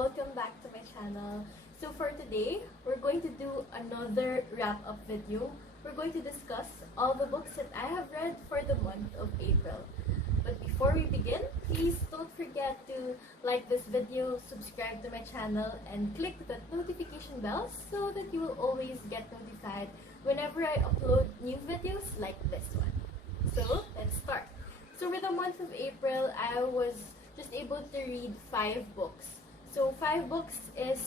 welcome back to my channel. So for today, we're going to do another wrap-up video. We're going to discuss all the books that I have read for the month of April. But before we begin, please don't forget to like this video, subscribe to my channel, and click the notification bell so that you will always get notified whenever I upload new videos like this one. So let's start. So for the month of April, I was just able to read 5 books. So 5 books is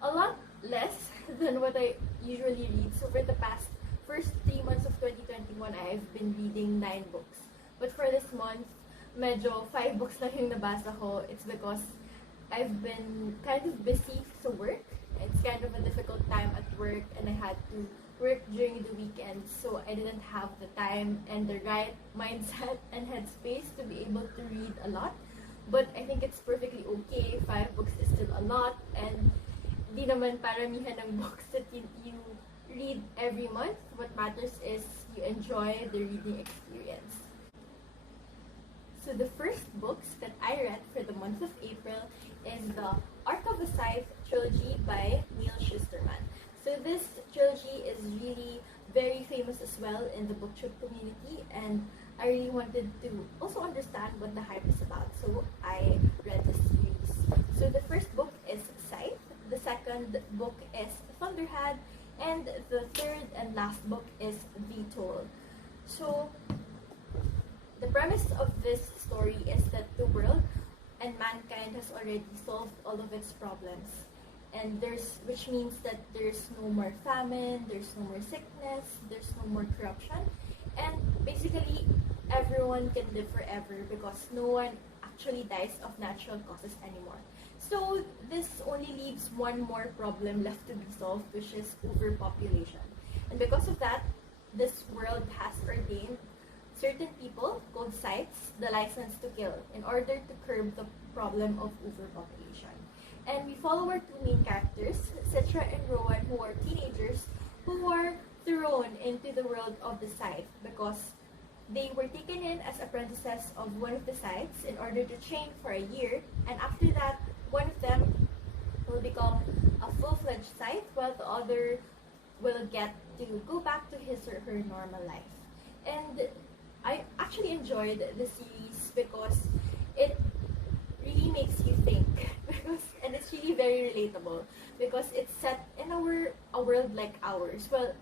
a lot less than what I usually read. So for the first 3 months of 2021, I've been reading 9 books. But for this month, medyo 5 books lang yung nabasa ko. It's because I've been kind of busy sa work. It's kind of a difficult time at work and I had to work during the weekends, so I didn't have the time and the right mindset and headspace to be able to read a lot. But I think it's perfectly okay. 5 books is still a lot, and di naman paramihan ng books that you read every month. What matters is you enjoy the reading experience. So the first books that I read for the month of April is the Arc of the Scythe trilogy by Neil Shusterman. So this trilogy is really very famous as well in the Booktube community, and I really wanted to also understand what the hype is about, so I read the series. So the first book is Scythe, the second book is Thunderhead, and the third and last book is The Toll. So the premise of this story is that the world and mankind has already solved all of its problems. And which means that there's no more famine, there's no more sickness, there's no more corruption, and basically everyone can live forever because no one actually dies of natural causes anymore. So this only leaves one more problem left to be solved, which is overpopulation. And because of that, this world has ordained certain people called Scythes the license to kill in order to curb the problem of overpopulation. And we follow our 2 main characters, Citra and Rowan, who are teenagers who were thrown into the world of the Scythe because they were taken in as apprentices of one of the Scythes in order to train for a year, and after that, one of them will become a full-fledged Scythe while the other will get to go back to his or her normal life. And I actually enjoyed the series because it really makes you think and it's really very relatable because it's set in a world like ours. Well,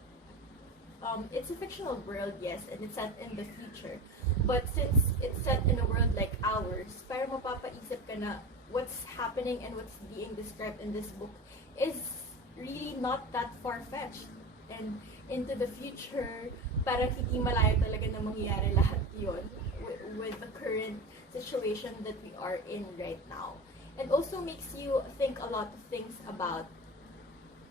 it's a fictional world, yes, and it's set in the future, but since it's set in a world like ours, parang mapapaisip ka na what's happening and what's being described in this book is really not that far-fetched, and into the future parang hindi malayo talaga na mangyayari lahat yun with the current situation that we are in right now. And also makes you think a lot of things about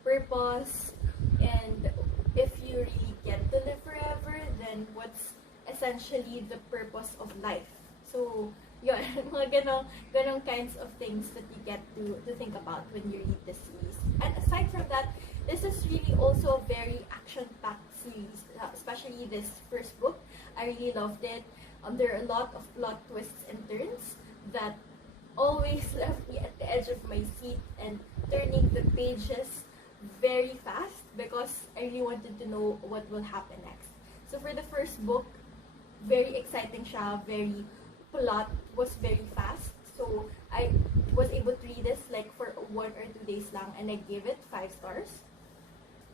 purpose, and if you really get to live forever, then what's essentially the purpose of life. So yun, mga ganong kinds of things that you get to think about when you read the series. And aside from that, this is really also a very action-packed series, especially this first book. I really loved it. There are a lot of plot twists and turns that always left me at the edge of my seat and turning the pages very fast because I really wanted to know what will happen next. So for the first book, very exciting siya, plot was very fast. So I was able to read this like for 1 or 2 days lang, and I gave it 5 stars.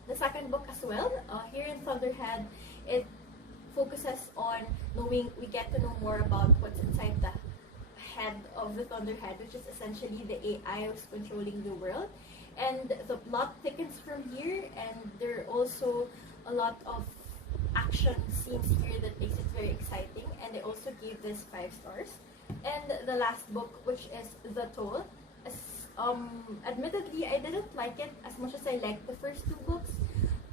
The second book as well, here in Thunderhead, it focuses on we get to know more about what's inside the head of the Thunderhead, which is essentially the AI who's controlling the world. And the plot thickens from here, and there are also a lot of action scenes here that makes it very exciting, and I also gave this 5 stars. And the last book, which is The Toll, admittedly, I didn't like it as much as I liked the first 2 books,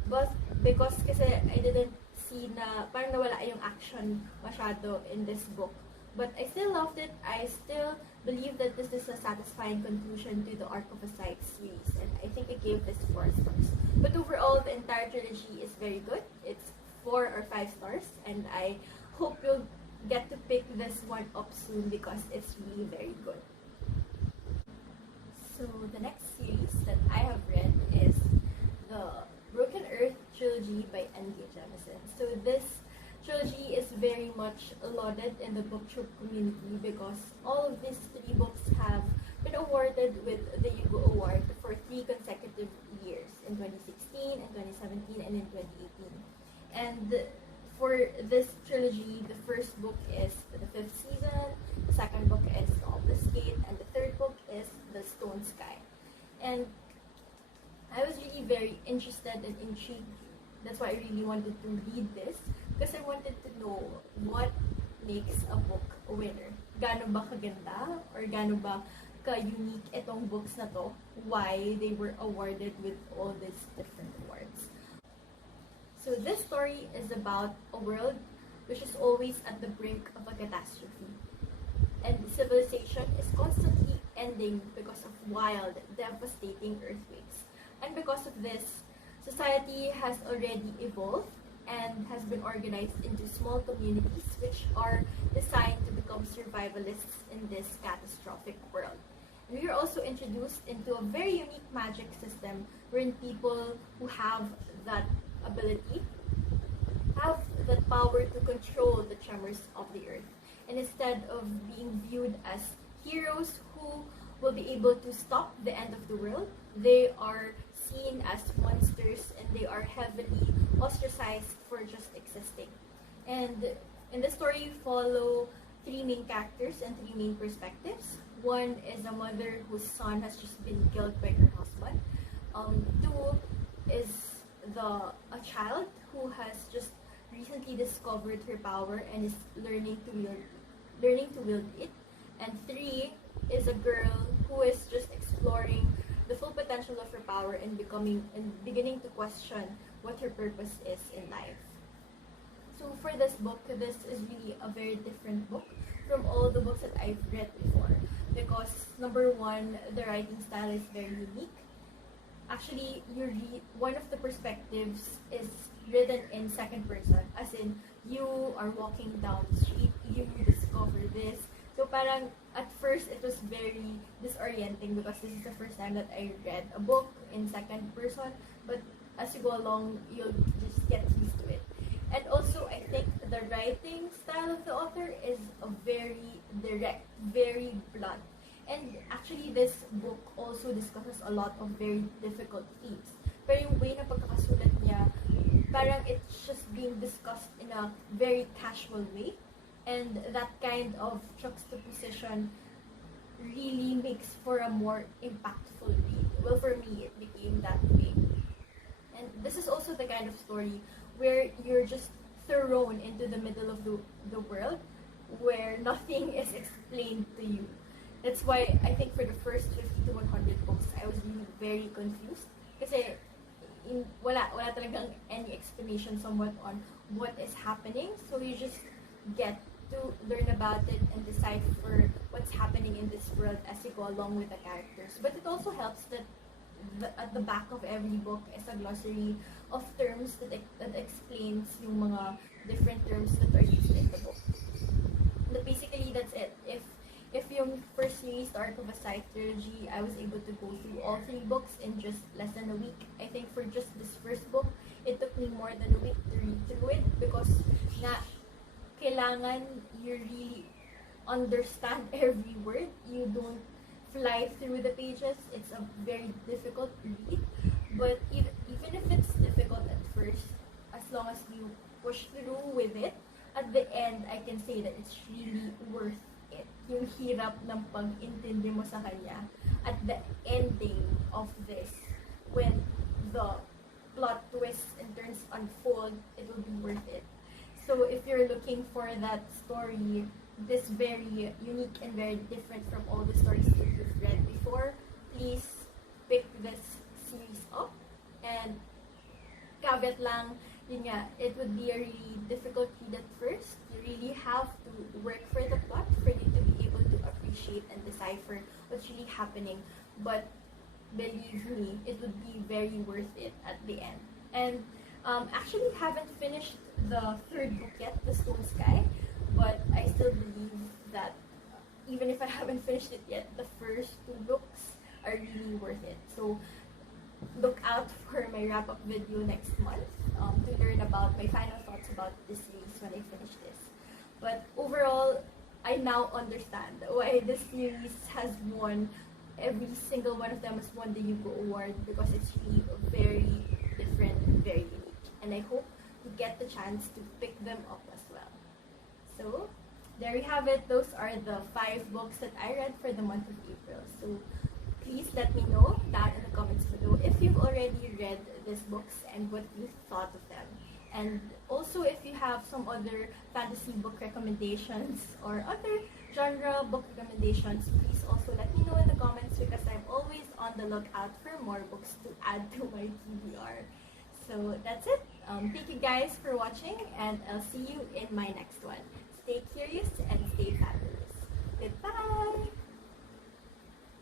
but because kasi I didn't see na parang nawala yung action masyado in this book. But I still loved it. I still believe that this is a satisfying conclusion to the Arc of a Scythe series, and I think I gave this 4 stars. But overall, the entire trilogy is very good. It's 4 or 5 stars, and I hope you'll get to pick this one up soon because it's really very good. So the trilogy by N.K. Jemisin. So this trilogy is very much lauded in the Booktube community because all of these three books have been awarded with the Hugo Award for 3 consecutive years, in 2016, in 2017, and in 2018. And for this trilogy, the first book is The Fifth Season, the second book is The Obelisk Gate, and the third book is The Stone Sky. And I was really very interested and intrigued. That's why I really wanted to read this, because I wanted to know what makes a book a winner. Gaano ba kaganda or gaano ba ka-unique itong books na to, why they were awarded with all these different awards. So this story is about a world which is always at the brink of a catastrophe. And civilization is constantly ending because of wild, devastating earthquakes. And because of this, society has already evolved and has been organized into small communities which are designed to become survivalists in this catastrophic world. And we are also introduced into a very unique magic system wherein people who have that ability have that power to control the tremors of the earth. And instead of being viewed as heroes who will be able to stop the end of the world, they are seen as monsters and they are heavily ostracized for just existing. And in the story, you follow 3 main characters and 3 main perspectives. One is a mother whose son has just been killed by her husband. 2 is a child who has just recently discovered her power and is learning to wield it. And 3 is a girl who is just exploring the full potential of her power and beginning to question what her purpose is in life. So for this book, this is really a very different book from all the books that I've read before, because number 1, the writing style is very unique. Actually, one of the perspectives is written in second person, as in you are walking down the street, you discover this. So parang at first it was very disorienting because this is the first time that I read a book in second person, but as you go along, you'll just get used to it. And also, I think the writing style of the author is a very direct, very blunt. And actually, this book also discusses a lot of very difficult themes. Pero yung way na pagkakasulat niya, parang it's just being discussed in a very casual way. And that kind of juxtaposition really makes for a more impactful read. Well, for me, it became that way. And this is also the kind of story where you're just thrown into the middle of the world where nothing is explained to you. That's why I think for the first 50 to 100 books, I was really very confused. Kasi wala talagang any explanation somewhat on what is happening. So you just get to learn about it and decipher what's happening in this world as you go along with the characters. But it also helps that at the back of every book is a glossary of terms that explains yung mga different terms that are used in the book. But basically, that's it. If yung first series, The Arc of a Scythe trilogy, I was able to go through all 3 books in just less than a week. I think for just this first book, it took me more than a week to read through it because kailangan you really understand every word. You don't fly through the pages. It's a very difficult read. But even if it's difficult at first, as long as you push through with it, at the end, I can say that it's really worth it. Yung hirap ng pag-intindi mo sa kanya at the ending of this, when the plot twists and turns unfold, it will be worth it. So if you're looking for that story, this very unique and very different from all the stories that you've read before, please pick this series up. And caveat lang, yun nga, it would be a really difficult read at first. You really have to work for the plot for you to be able to appreciate and decipher what's really happening. But believe me, it would be very worth it at the end. And actually haven't finished the 3rd book yet, The Stone Sky, but I still believe that even if I haven't finished it yet, the first 2 books are really worth it. So look out for my wrap-up video next month to learn about my final thoughts about this series when I finish this. But overall, I now understand why this series has won. Every single one of them has won the Hugo Award because it's really very different and very unique. And I hope you get the chance to pick them up as well. So, there you have it. Those are the 5 books that I read for the month of April. So, please let me know down in the comments below if you've already read these books and what you thought of them. And also if you have some other fantasy book recommendations or other genre book recommendations, please also let me know in the comments because I'm always on the lookout for more books to add to my TBR. So that's it. Thank you guys for watching and I'll see you in my next one. Stay curious and stay fabulous. Goodbye!